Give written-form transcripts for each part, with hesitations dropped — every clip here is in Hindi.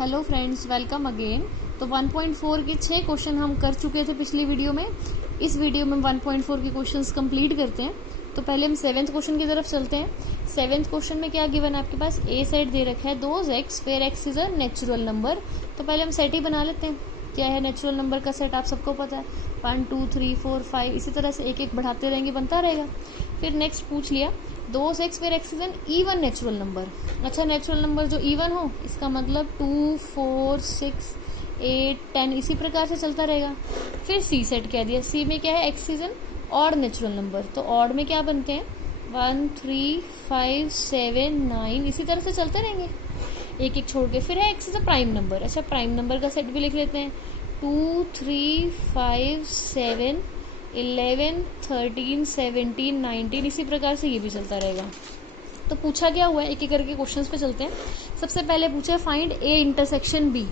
Hello friends, welcome again. तो 1.4 के 6 क्वेश्चन हम कर चुके थे पिछली वीडियो में। इस वीडियो में 1.4 के क्वेश्चंस कंप्लीट करते हैं। तो पहले हम 7th क्वेश्चन की तरफ चलते हैं। 7th क्वेश्चन में क्या गिवन है आपके पास, ए सेट दे रखा है those X where X is a natural number. तो पहले हम सेट ही बना लेते हैं। क्या है नेचुरल नंबर का सेट, आप सबको पता है 1 2 3 4 5, इसी तरह से एक एक बढ़ाते रहेंगे, बनता रहेगा। फिर नेक्स्ट पूछ लिया those X where X is an even natural number. अच्छा, नेचुरल नंबर जो इवन हो, इसका मतलब 2 4 6 8 10 इसी प्रकार से चलता रहेगा। फिर सी सेट कह दिया, सी में क्या है, x is N odd natural number. तो ऑड में क्या बनते हैं 1 3 5 7 9, इसी तरह से चलते रहेंगे एक एक छोड़ के। फिर है x is a prime number. अच्छा, प्राइम नंबर का सेट भी लिख लेते हैं 2 3 5 7 11 13 17 19, इसी प्रकार से ये भी चलता रहेगा। तो पूछा क्या हुआ है, एक एक करके क्वेश्चंस पे चलते हैं। सबसे पहले पूछा है फाइंड ए इंटरसेक्शन बी।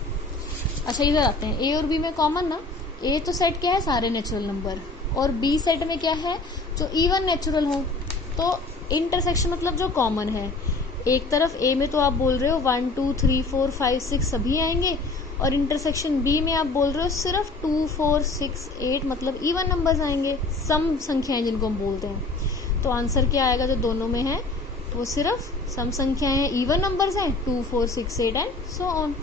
अच्छा, इधर आते हैं, ए और बी में कॉमन ना, ए तो सेट क्या है सारे नेचुरल नंबर, और बी सेट में क्या है जो इवन नेचुरल हो। तो इंटरसेक्शन मतलब जो कॉमन है, एक तरफ ए में तो आप बोल रहे हो 1 2 3 4 5 6 सभी आएंगे, और इंटरसेक्शन बी में आप बोल रहे हो सिर्फ 2 4 6 8 मतलब इवन नंबर्स आएंगे, सम संख्याएं जिनको हम बोलते हैं। तो आंसर क्या आएगा जो दोनों में है, वो सिर्फ सम संख्याएं हैं, इवन नंबर्स हैं 2 4 6 8 एंड सो ऑन।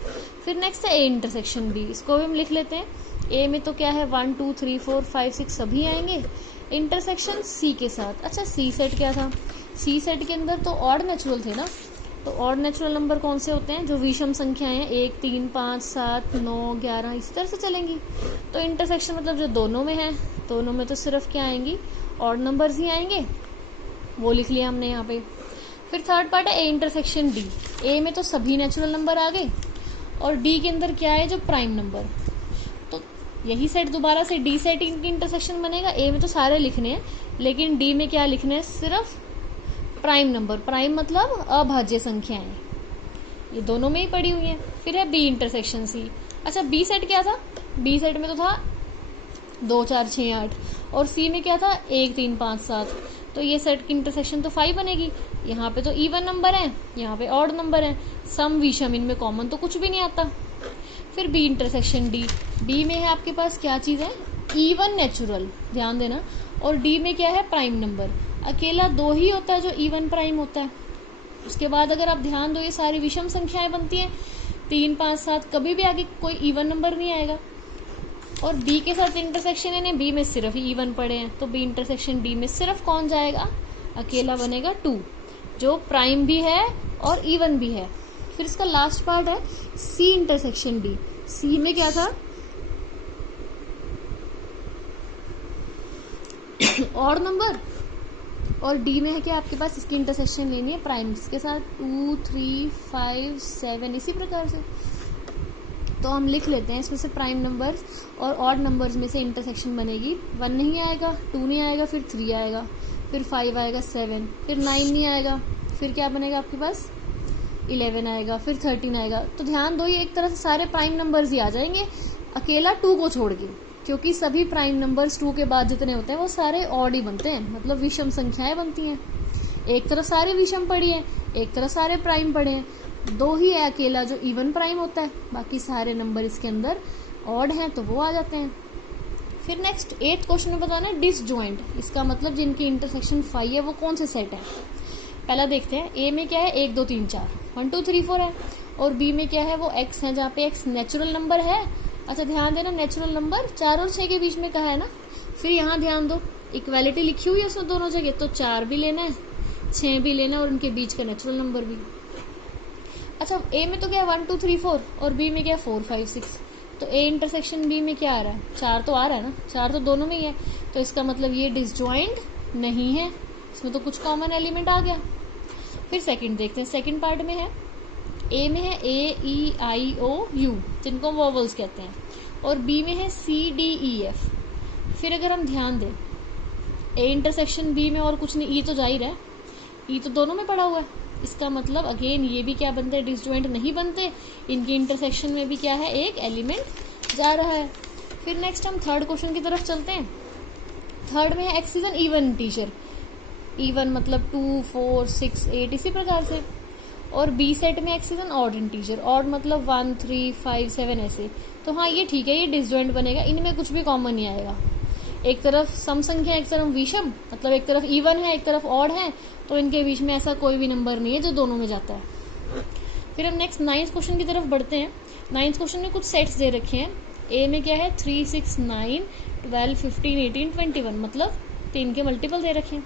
फिर नेक्स्ट है ए इंटरसेक्शन बी, इसको भी हम लिख लेते हैं। ए में तो क्या है 1 2 3 4 5 6 सभी आएंगे, इंटरसेक्शन सी के साथ। अच्छा, सी सेट क्या था, सी सेट के अंदर तो ऑड नेचुरल थे ना। तो ऑड नेचुरल नंबर कौन से होते हैं, जो विषम संख्याएं हैं 1 3 5 7 9 11, इसी तरह से चलेंगी। तो इंटरसेक्शन मतलब जो दोनों में है, दोनों में तो सिर्फ क्या आएंगी, ऑड नंबर्स ही आएंगे, वो लिख लिया हमने यहाँ पे। फिर थर्ड पार्ट है ए इंटरसेक्शन डी। ए में तो सभी नेचुरल नंबर आ गए, और डी के अंदर क्या है जो प्राइम नंबर। तो यही सेट दोबारा से डी सेट इनकी इंटरसेक्शन बनेगा। ए में तो सारे लिखने हैं, लेकिन डी में क्या लिखना है, सिर्फ प्राइम नंबर। प्राइम मतलब अभाज्य संख्याएं, ये दोनों में ही पड़ी हुई है। फिर है बी इंटरसेक्शन सी। अच्छा, बी सेट क्या था, बी सेट में तो था 2 4 6 8, और सी में क्या था 1 3 5 7। तो ये सेट की इंटरसेक्शन तो 5 बनेगी। यहाँ पे तो इवन नंबर है, यहाँ पे ऑड नंबर है, सम विषम, इनमें कॉमन तो कुछ भी नहीं आता। फिर बी इंटरसेक्शन डी, बी में है आपके पास क्या चीज है, इवन नेचुरल, ध्यान देना, और डी में क्या है प्राइम नंबर। अकेला 2 ही होता है जो इवन प्राइम होता है। उसके बाद अगर आप ध्यान दो, ये सारी विषम संख्याएं बनती हैं 3 5 7, कभी भी आगे कोई इवन नंबर नहीं आएगा। और बी के साथ इंटरसेक्शन है, बी में सिर्फ ही इवन पड़े हैं, तो बी इंटरसेक्शन डी में सिर्फ कौन जाएगा, अकेला बनेगा 2, जो प्राइम भी है और इवन भी है। फिर इसका लास्ट पार्ट है सी इंटरसेक्शन डी। सी में क्या था ऑड नंबर, और डी में है क्या आपके पास, इसकी इंटरसेक्शन लेनी है प्राइम के साथ 2 3 5 7, इसी प्रकार से। तो हम लिख लेते हैं इसमें से प्राइम नंबर्स और ऑड नंबर्स में से इंटरसेक्शन बनेगी। 1 नहीं आएगा, 2 नहीं आएगा, फिर 3 आएगा, फिर 5 आएगा, 7, फिर 9 नहीं आएगा, फिर क्या बनेगा आपके पास 11 आएगा, फिर 13 आएगा। तो ध्यान दो, ये एक तरह से सारे प्राइम नंबर्स ही आ जाएंगे, अकेला 2 को छोड़ के, क्योंकि सभी प्राइम नंबर्स 2 के बाद जितने होते हैं वो सारे ऑड ही बनते हैं, मतलब विषम संख्याएं बनती हैं। एक तरफ सारे विषम पड़ी है, एक तरफ सारे प्राइम पड़े हैं, 2 ही है अकेला जो इवन प्राइम होता है, बाकी सारे नंबर इसके अंदर ऑड हैं, तो वो आ जाते हैं। फिर नेक्स्ट 8th क्वेश्चन में बताना है डिसजॉइंट, इसका मतलब जिनकी इंटरसेक्शन 5 है वो कौन से सेट है। पहला देखते हैं, ए में क्या है 1 2 3 4 1 2 3 4 है, और बी में क्या है वो एक्स है, जहाँ पे एक्स नेचुरल नंबर है। अच्छा, ध्यान देना, नेचुरल नंबर 4 और 6 के बीच में कहा है ना। फिर यहाँ ध्यान दो, इक्वालिटी लिखी हुई है उसमें दोनों जगह, तो 4 भी लेना है 6 भी लेना है, और उनके बीच का नेचुरल नंबर भी। अच्छा, ए में तो क्या है 1 2 3 4, और बी में क्या है 4 5 6। तो ए इंटरसेक्शन बी में क्या आ रहा है, 4 तो आ रहा है ना, 4 तो दोनों में ही है, तो इसका मतलब ये डिसजॉइंट नहीं है, इसमें तो कुछ कॉमन एलिमेंट आ गया। फिर सेकंड देखते हैं, सेकंड पार्ट में है ए में है ए ई आई ओ यू, जिनको वोवल्स कहते हैं, और बी में है सी डी ई एफ। फिर अगर हम ध्यान दें, ए इंटरसेक्शन बी में और कुछ नहीं, ई तो जाहिर है, ई तो दोनों में पड़ा हुआ है, इसका मतलब अगेन ये भी क्या बनते हैं, डिसजॉइंट नहीं बनते, इनकी इंटरसेक्शन में भी क्या है, एक एलिमेंट जा रहा है। फिर नेक्स्ट हम थर्ड क्वेश्चन की तरफ चलते हैं। थर्ड में है x is an even integer, even मतलब 2 4 6 8, इसी प्रकार से। और बी सेट में x is N odd integer, odd मतलब 1 3 5 7 ऐसे। तो हाँ ये ठीक है, ये डिसजॉइंट बनेगा, इनमें कुछ भी कॉमन नहीं आएगा। एक तरफ सम संख्या एक तरफ विषम, मतलब एक तरफ इवन है एक तरफ ऑड है, तो इनके बीच में ऐसा कोई भी नंबर नहीं है जो दोनों में जाता है। फिर हम नेक्स्ट 9th क्वेश्चन की तरफ बढ़ते हैं। 9th क्वेश्चन में कुछ सेट्स दे रखे हैं। ए में क्या है 3 6 9 12 15 18 21, मतलब 3 के मल्टीपल दे रखे हैं।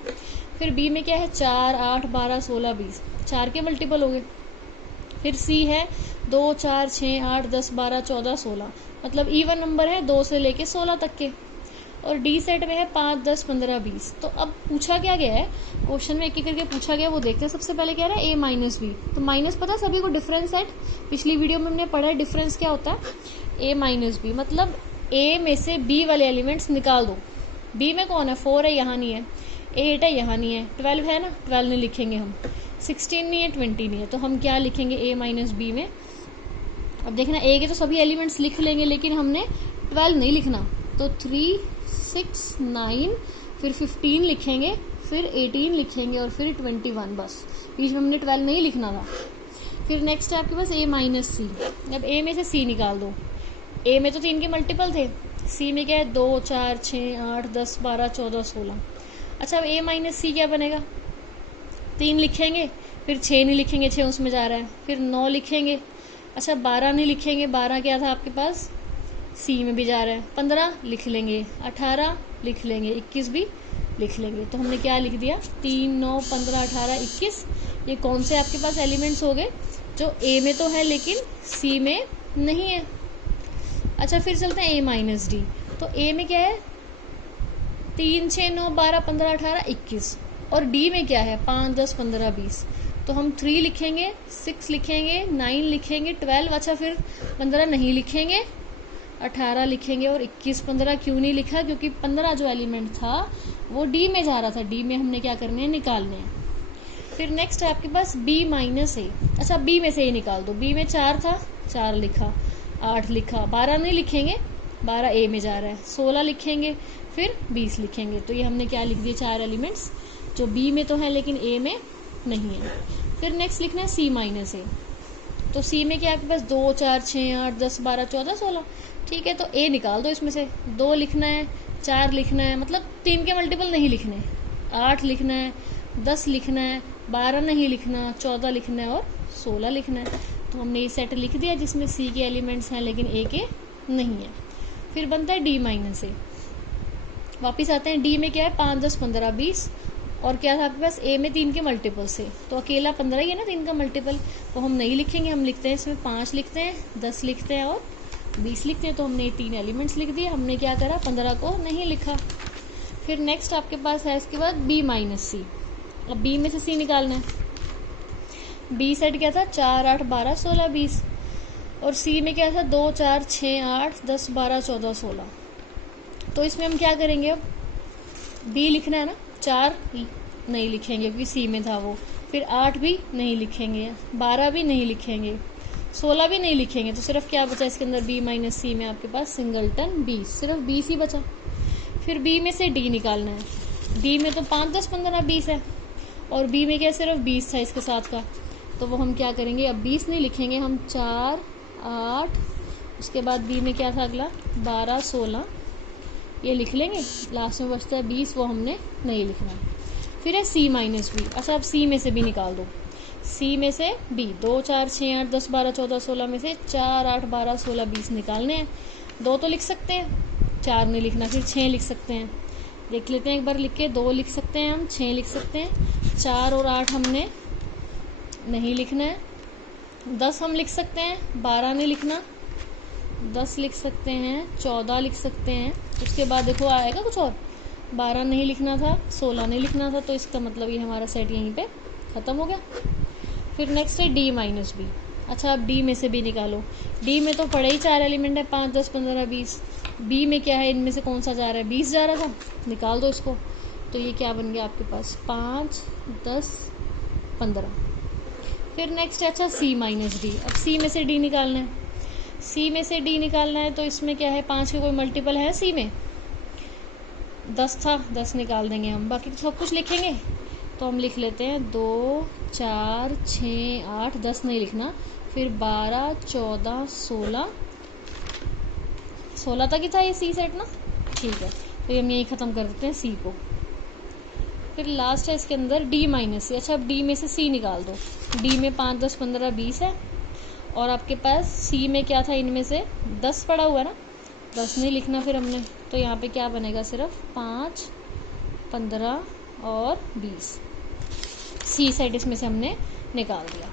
फिर बी में क्या है 4 8 12 16 20, 4 के मल्टीपल हो गए। फिर सी है 2 4 6 8 10 12 14 16, मतलब इवन नंबर है 2 से लेके 16 तक के। और डी सेट में है 5 10 15 20। तो अब पूछा क्या गया है, क्वेश्चन में एक एक करके पूछा गया, वो देखते हैं। सबसे पहले कह रहा है ए माइनस बी, तो माइनस पता है सभी को डिफरेंस सेट, पिछली वीडियो में हमने पढ़ा है डिफरेंस क्या होता है। ए माइनस बी मतलब ए में से बी वाले एलिमेंट्स निकाल दो। बी में कौन है 4 है, यहाँ नहीं है। 8 है, यहाँ नहीं है। 12 है ना, 12 नहीं लिखेंगे हम। 16 नहीं है, 20 नहीं है, तो हम क्या लिखेंगे ए माइनस बी में। अब देखना ए के तो सभी एलिमेंट्स लिख लेंगे, लेकिन हमने 12 नहीं लिखना, तो 3 6 9 फिर 15 लिखेंगे, फिर 18 लिखेंगे और फिर 21, बस बीच में हमने 12 नहीं लिखना था। फिर नेक्स्ट है आपके पास ए माइनस सी। अब ए में से सी निकाल दो। ए में तो 3 के मल्टीपल थे, सी में क्या है 2 4 6 8 10 12 14 16। अच्छा अब ए माइनस सी क्या बनेगा, 3 लिखेंगे, फिर 6 नहीं लिखेंगे, 6 उसमें जा रहा है, फिर 9 लिखेंगे। अच्छा 12 नहीं लिखेंगे, 12 क्या था आपके पास सी में भी जा रहा है। 15 लिख लेंगे, 18 लिख लेंगे, 21 भी लिख लेंगे। तो हमने क्या लिख दिया 3 9 15 18 21। ये कौन से आपके पास एलिमेंट्स हो गए जो ए में तो है लेकिन सी में नहीं है। अच्छा फिर चलते हैं ए माइनस डी। तो ए में क्या है 3 6 9 12 15 18 21, और डी में क्या है 5 10 15 20। तो हम 3 लिखेंगे, 6 लिखेंगे, 9 लिखेंगे, 12। अच्छा फिर 15 नहीं लिखेंगे, 18 लिखेंगे, और 21 15 क्यों नहीं लिखा, क्योंकि 15 जो एलिमेंट था वो डी में जा रहा था। डी में हमने क्या करने हैं निकालने हैं। फिर नेक्स्ट है आपके पास बी माइनस ए। अच्छा बी में से ए निकाल दो। बी में 4 था, 4 लिखा, 8 लिखा, 12 नहीं लिखेंगे, 12 ए में जा रहा है, 16 लिखेंगे, फिर 20 लिखेंगे। तो ये हमने क्या लिख दिए 4 एलिमेंट्स जो बी में तो है लेकिन ए में नहीं है। फिर नेक्स्ट लिखना है सी माइनस ए। तो सी में क्या आपके पास 2 4 6 8 10 12 14 16, ठीक है। तो ए निकाल दो इसमें से। 2 लिखना है, 4 लिखना है, मतलब 3 के मल्टीपल नहीं लिखने, 8 लिखना है, 10 लिखना है, 12 नहीं लिखना, 14 लिखना है और 16 लिखना है। तो हमने ये सेट लिख दिया जिसमें सी के एलिमेंट्स हैं लेकिन ए के नहीं है। फिर बनता है डी माइनस ए। वापिस आते हैं, डी में क्या है 5 10 15 20, और क्या था आपके पास ए में 3 के मल्टीपल से, तो अकेला 15 ही है ना 3 का मल्टीपल, तो हम नहीं लिखेंगे, हम लिखते हैं इसमें 5 लिखते हैं, 10 लिखते हैं और 20 लिखते हैं। तो हमने 3 एलिमेंट्स लिख दिए। हमने क्या करा 15 को नहीं लिखा। फिर नेक्स्ट आपके पास है इसके बाद बी माइनस सी। अब बी में से सी निकालना है। बी सेट क्या था 4 8 12 16 20, और सी में क्या था 2 4 6 8 10 12 14 16। तो इसमें हम क्या करेंगे, अब बी लिखना है ना, 4 नहीं लिखेंगे क्योंकि सी में था वो, फिर 8 भी नहीं लिखेंगे, 12 भी नहीं लिखेंगे, 16 भी नहीं लिखेंगे। तो सिर्फ क्या बचा इसके अंदर बी माइनस सी में आपके पास सिंगलटन 20, सिर्फ 20 ही बचा। फिर बी में से डी निकालना है। डी में तो 5 10 15 20 है, और बी में क्या सिर्फ 20 था इसके साथ का, तो वो हम क्या करेंगे अब 20 नहीं लिखेंगे, हम 4 8, उसके बाद बी में क्या था अगला 12 16 ये लिख लेंगे, लास्ट में बचता है 20, वो हमने नहीं लिखना। फिर है सी माइनस बी। अच्छा अब सी में से बी निकाल दो। सी में से बी 2 4 6 8 10 12 14 16 में से 4 8 12 16 20 निकालने हैं। 2 तो लिख सकते हैं, 4 नहीं लिखना, फिर 6 लिख सकते हैं। देख लेते हैं एक बार लिख के, 2 लिख सकते हैं हम, 6 लिख सकते हैं, 4 और 8 हमने नहीं लिखना है। 10 हम लिख सकते हैं, 12 नहीं लिखना, 10 लिख सकते हैं, 14 लिख सकते हैं। उसके बाद देखो आएगा कुछ और, 12 नहीं लिखना था, 16 नहीं लिखना था, तो इसका मतलब ये हमारा सेट यहीं पे खत्म हो गया। फिर नेक्स्ट है डी माइनस बी। अच्छा अब डी में से बी निकालो। डी में तो पड़े ही 4 एलिमेंट है, 5 10 15 20। बी में क्या है, इनमें से कौन सा जा रहा है 20 जा रहा था, निकाल दो इसको। तो ये क्या बन गया आपके पास 5 10 15। फिर नेक्स्ट है अच्छा सी माइनस डी। अब सी में से डी निकालना है। सी में से डी निकालना है तो इसमें क्या है 5 के कोई मल्टीपल है सी में, 10 था, 10 निकाल देंगे हम, बाकी सब कुछ लिखेंगे। तो हम लिख लेते हैं 2, 4, 6, 8, 10 नहीं लिखना, फिर 12, 14, 16 तक ही था ये सी सेट ना, ठीक है। तो ये हम यही ख़त्म कर देते हैं सी को। फिर लास्ट है इसके अंदर डी माइनस सी। अच्छा, अब डी में से सी निकाल दो। डी में 5, 10, 15, 20 है, और आपके पास सी में क्या था, इनमें से 10 पड़ा हुआ है ना, 10 नहीं लिखना फिर हमने। तो यहाँ पे क्या बनेगा, सिर्फ 5, 15 और 20 सी सेट इसमें से हमने निकाल दिया।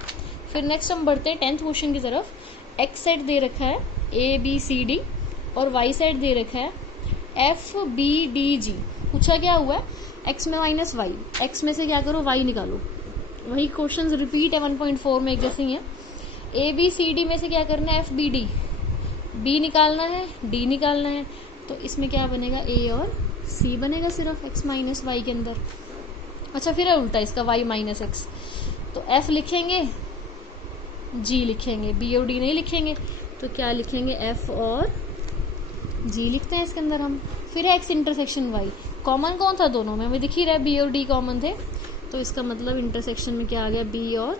फिर नेक्स्ट हम बढ़ते हैं 10th क्वेश्चन की तरफ। एक्स सेट दे रखा है ए बी सी डी, और वाई सेट दे रखा है एफ बी डी जी। पूछा क्या हुआ है, एक्स में माइनस वाई, एक्स में से क्या करो, वाई निकालो। वही क्वेश्चंस रिपीट है 1.4 में, एक जैसे ही है। ए बी सी डी में से क्या करना है, एफ बी डी, बी निकालना है, डी निकालना है। तो इसमें क्या बनेगा, ए और सी बनेगा सिर्फ एक्स माइनस वाई के अंदर। अच्छा, फिर है उल्टा इसका, वाई माइनस एक्स। तो एफ लिखेंगे, जी लिखेंगे, बी और डी नहीं लिखेंगे। तो क्या लिखेंगे, एफ और जी लिखते हैं इसके अंदर हम। फिर है एक्स इंटरसेक्शन वाई, कॉमन कौन था दोनों में, हमें दिख ही रहा है बी और डी कॉमन थे। तो इसका मतलब इंटरसेक्शन में क्या आ गया, बी और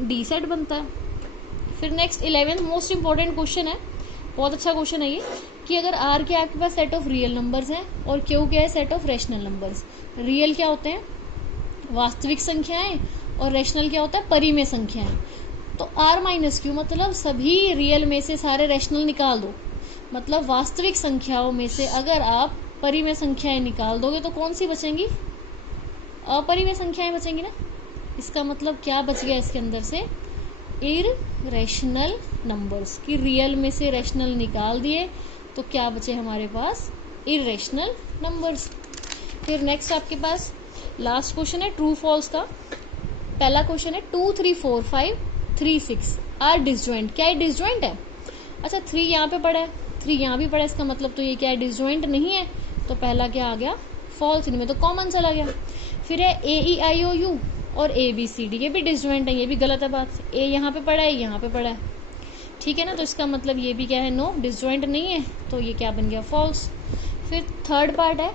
डी सेट बनता है। फिर next 11th most important question है, बहुत अच्छा क्वेश्चन है ये, कि अगर आर के आपके पास सेट ऑफ रियल नंबर्स हैं और क्यू क्या है, set of rational numbers. Real क्या होते हैं, वास्तविक संख्याएं, और रैशनल क्या होता है, परिमेय संख्याएं। तो आर माइनस क्यू मतलब सभी रियल में से सारे रैशनल निकाल दो। मतलब वास्तविक संख्याओं में से अगर आप परिमेय संख्याएं निकाल दोगे तो कौन सी बचेंगी, अपरिमेय संख्याएं बचेंगी ना। इसका मतलब क्या बच गया इसके अंदर से, इररेशनल नंबर्स, कि रियल में से रैशनल निकाल दिए तो क्या बचे हमारे पास, इररेशनल नंबर्स। फिर नेक्स्ट आपके पास लास्ट क्वेश्चन है ट्रू फॉल्स का। पहला क्वेश्चन है 2, 3, 4, 5, 3, 6 आर डिसजॉइंट। क्या है, डिसजॉइंट है। अच्छा, 3 यहाँ पे पड़ा है, 3 यहाँ भी पड़ा है, इसका मतलब तो ये क्या है, डिसजॉइंट नहीं है। तो पहला क्या आ गया, फॉल्स, इनमें तो कॉमन चला गया। फिर है ए ई आई ओ यू और ए बी सी डी, ये भी डिसजॉइंट है, ये भी गलत है बात। ए यहाँ पे पड़ा है, यहाँ पे पड़ा है, ठीक है ना। तो इसका मतलब ये भी क्या है, नो, डिसजॉइंट नहीं है। तो ये क्या बन गया, फॉल्स। फिर थर्ड पार्ट है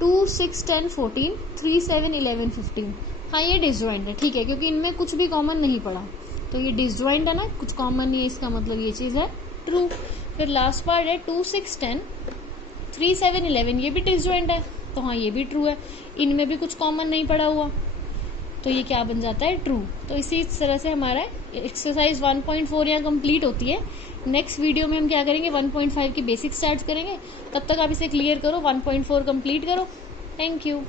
2, 6, 10, 14, 3, 7, 11, 15। हाँ, ये डिसजॉइंट है, ठीक है, क्योंकि इनमें कुछ भी कॉमन नहीं पड़ा। तो ये डिसजॉइंट है ना, कुछ कॉमन नहीं है, इसका मतलब ये चीज़ है ट्रू। फिर लास्ट पार्ट है 2, 6, 10, 3, 7, 11, ये भी डिसजॉइंट है। तो हाँ, ये भी ट्रू है, इनमें भी कुछ कॉमन नहीं पड़ा हुआ। तो ये क्या बन जाता है, ट्रू। तो इसी तरह से हमारा एक्सरसाइज 1.4 यहाँ कंप्लीट होती है। नेक्स्ट वीडियो में हम क्या करेंगे, 1.5 की बेसिक स्टार्ट करेंगे। तब तक आप इसे क्लियर करो, 1.4 कंप्लीट करो। Thank you.